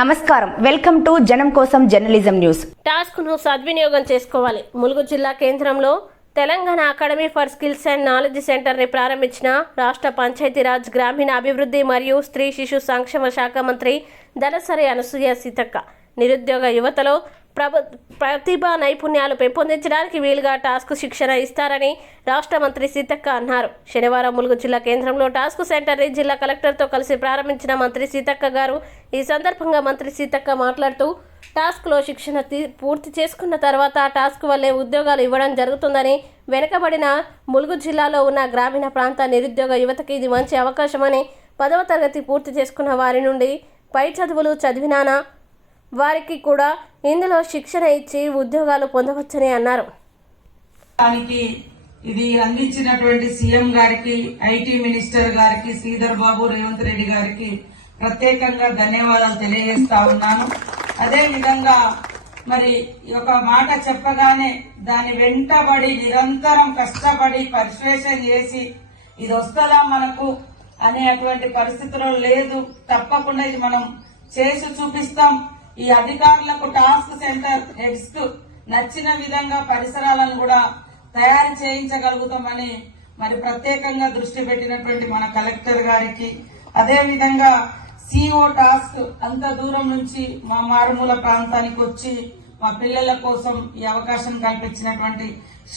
నమస్కారం, welcome to జనం కోసం జర్నలిజం న్యూస్. టాస్క్ ను సద్వినియోగం చేసుకోవాలి. ములుగు జిల్లా కేంద్రంలో Telangana academy for skills and knowledge centre ని ప్రారంభించిన రాష్ట్ర పంచాయతీరాజ్, గ్రామీణ అభివృద్ధి మరియు స్త్రీ శిశు సంక్షేమ శాఖ మంత్రి దళసరి అనసూయ సీతక్క నిరుద్యోగ యువతలో ప్రతిభా నైపుణ్యాలు పెంపొందించడానికి వీలుగా టాస్క్ శిక్షణ ఇస్తారని రాష్ట్ర మంత్రి సీతక్క అన్నారు. శనివారం ములుగు జిల్లా కేంద్రంలో టాస్క్ సెంటర్ని జిల్లా కలెక్టర్తో కలిసి ప్రారంభించిన మంత్రి సీతక్క గారు ఈ సందర్భంగా మంత్రి సీతక్క మాట్లాడుతూ టాస్క్లో శిక్షణ పూర్తి చేసుకున్న తర్వాత టాస్క్ వల్లే ఉద్యోగాలు ఇవ్వడం జరుగుతుందని, వెనుకబడిన ములుగు జిల్లాలో ఉన్న గ్రామీణ ప్రాంత నిరుద్యోగ యువతకి ఇది మంచి అవకాశమని, 10వ తరగతి పూర్తి చేసుకున్న వారి నుండి పై చదువులు చదివినానా వారికి కూడా ఇందులో శిక్షణ ఇచ్చి ఉద్యోగాలు పొందవచ్చని అన్నారు. ఇది అందించినటువంటి సీఎం గారికి, ఐటీ మినిస్టర్ గారికి, శ్రీధర్ బాబు, రేవంత్ రెడ్డి గారికి ప్రత్యేకంగా ధన్యవాదాలు తెలియజేస్తా ఉన్నాను. అదే విధంగా మరి ఒక మాట చెప్పగానే దాని వెంటబడి నిరంతరం కష్టపడి పర్సువేషన్ చేసి ఇది వస్తుందా మనకు అనేటువంటి పరిస్థితుల్లో లేదు. తప్పకుండా ఇది మనం చేసి చూపిస్తాం. ఈ అధికారులకు టాస్క్ సెంటర్ హెడ్స్ కు నచ్చిన విధంగా పరిసరాలను కూడా తయారు చేయించగలుగుతామని మరి ప్రత్యేకంగా దృష్టి పెట్టినటువంటి మన కలెక్టర్ గారికి, అదే విధంగా సిఓ టాస్క్ అంత దూరం నుంచి మా మారుమూల ప్రాంతానికి వచ్చి మా పిల్లల కోసం ఈ అవకాశం కల్పించినటువంటి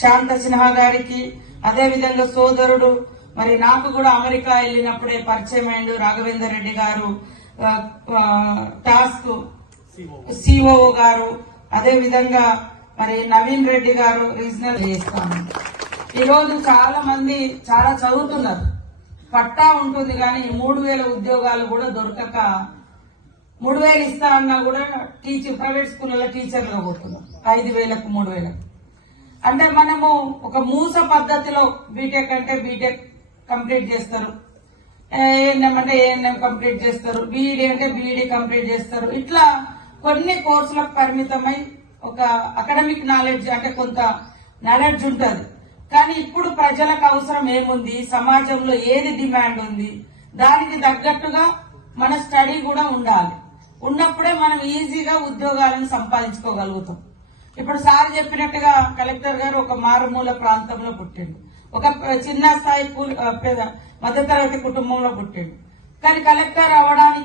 శాంత సిన్హా గారికి, అదే విధంగా సోదరుడు మరి నాకు కూడా అమెరికా వెళ్ళినప్పుడే పరిచయం అయిండు రాఘవేందర్ రెడ్డి గారు, టాస్క్ సిఓ గారు, అదే విధంగా మరి నవీన్ రెడ్డి గారు రీజనల్ చేస్తాను. ఈరోజు చాలా మంది చాలా చదువుతున్నారు, పట్టా ఉంటుంది కానీ 3000 ఉద్యోగాలు కూడా దొరకక 3000 ఇస్తా అన్నా కూడా ప్రైవేట్ స్కూళ్ళలో టీచర్లుగా పోతున్నారు. 5000కు 3000. అంటే మనము ఒక మూస పద్ధతిలో బీటెక్ అంటే బీటెక్ కంప్లీట్ చేస్తారు, ఏఎన్ఎం అంటే ఏఎన్ఎం కంప్లీట్ చేస్తారు, బీఈడీ అంటే బీఈడీ కంప్లీట్ చేస్తారు. ఇట్లా కొన్ని కోర్సులకు పరిమితమై ఒక అకాడమిక్ నాలెడ్జ్ అంటే కొంత నాలెడ్జ్ ఉంటుంది. కానీ ఇప్పుడు ప్రజలకు అవసరం ఏముంది, సమాజంలో ఏది డిమాండ్ ఉంది, దానికి తగ్గట్టుగా మన స్టడీ కూడా ఉండాలి. ఉన్నప్పుడే మనం ఈజీగా ఉద్యోగాలను సంపాదించుకోగలుగుతాం. ఇప్పుడు సార్ చెప్పినట్టుగా కలెక్టర్ గారు ఒక మారుమూల ప్రాంతంలో పుట్టిండు, ఒక చిన్న స్థాయి మధ్యతరగతి కుటుంబంలో పుట్టిండు. కానీ కలెక్టర్ అవడానికి